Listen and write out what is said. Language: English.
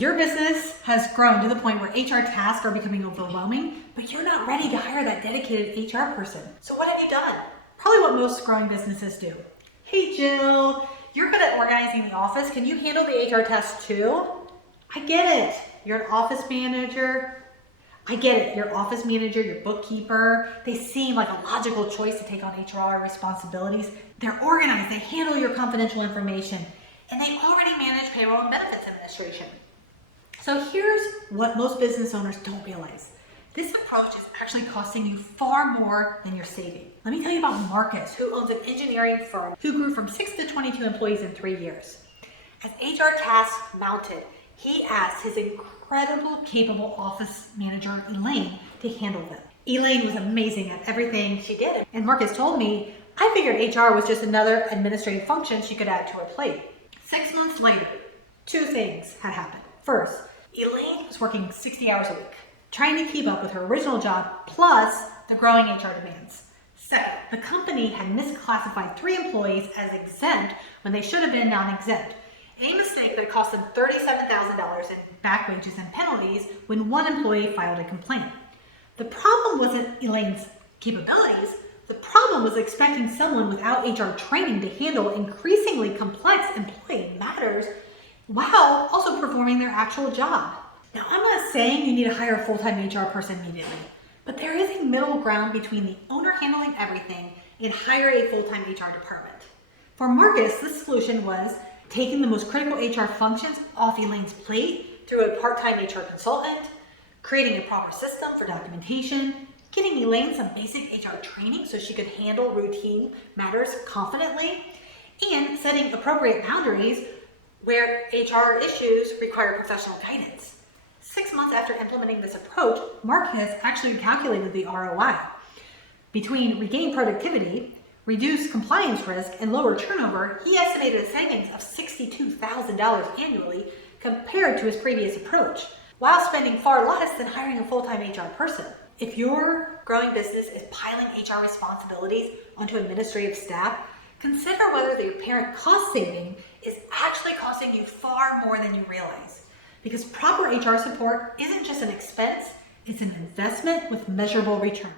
your business has grown to the point where HR tasks are becoming overwhelming, but you're not ready to hire that dedicated HR person. So what have you done? Probably what most growing businesses do. Hey Jill, you're good at organizing the office. Can you handle the HR tasks too? I get it. You're an office manager. I get it. Your office manager, your bookkeeper, they seem like a logical choice to take on HR responsibilities. They're organized, they handle your confidential information, and they already manage payroll and benefits administration. So here's what most business owners don't realize. This approach is actually costing you far more than you're saving. Let me tell you about Marcus, who owns an engineering firm who grew from 6 to 22 employees in 3 years. As HR tasks mounted, he asked his incredible, capable office manager, Elaine, to handle them. Elaine was amazing at everything she did. And Marcus told me, I figured HR was just another administrative function she could add to her plate. 6 months later, 2 things had happened. First, Elaine was working 60 hours a week, trying to keep up with her original job plus the growing HR demands. Second, the company had misclassified 3 employees as exempt when they should have been non-exempt. A mistake that cost them $37,000 in back wages and penalties when 1 employee filed a complaint. The problem wasn't Elaine's capabilities. The problem was expecting someone without HR training to handle increasingly complex employee matters while also performing their actual job. Now, I'm not saying you need to hire a full-time HR person immediately, but there is a middle ground between the owner handling everything and hire a full-time HR department. For Marcus, the solution was taking the most critical HR functions off Elaine's plate through a part-time HR consultant, creating a proper system for documentation, getting Elaine some basic HR training so she could handle routine matters confidently, and setting appropriate boundaries where HR issues require professional guidance. 6 months after implementing this approach, Marcus actually calculated the ROI. Between regained productivity, reduced compliance risk, and lower turnover, he estimated a savings of $62,000 annually compared to his previous approach, while spending far less than hiring a full-time HR person. If your growing business is piling HR responsibilities onto administrative staff, consider whether the apparent cost saving is actually costing you far more than you realize. Because proper HR support isn't just an expense, it's an investment with measurable return.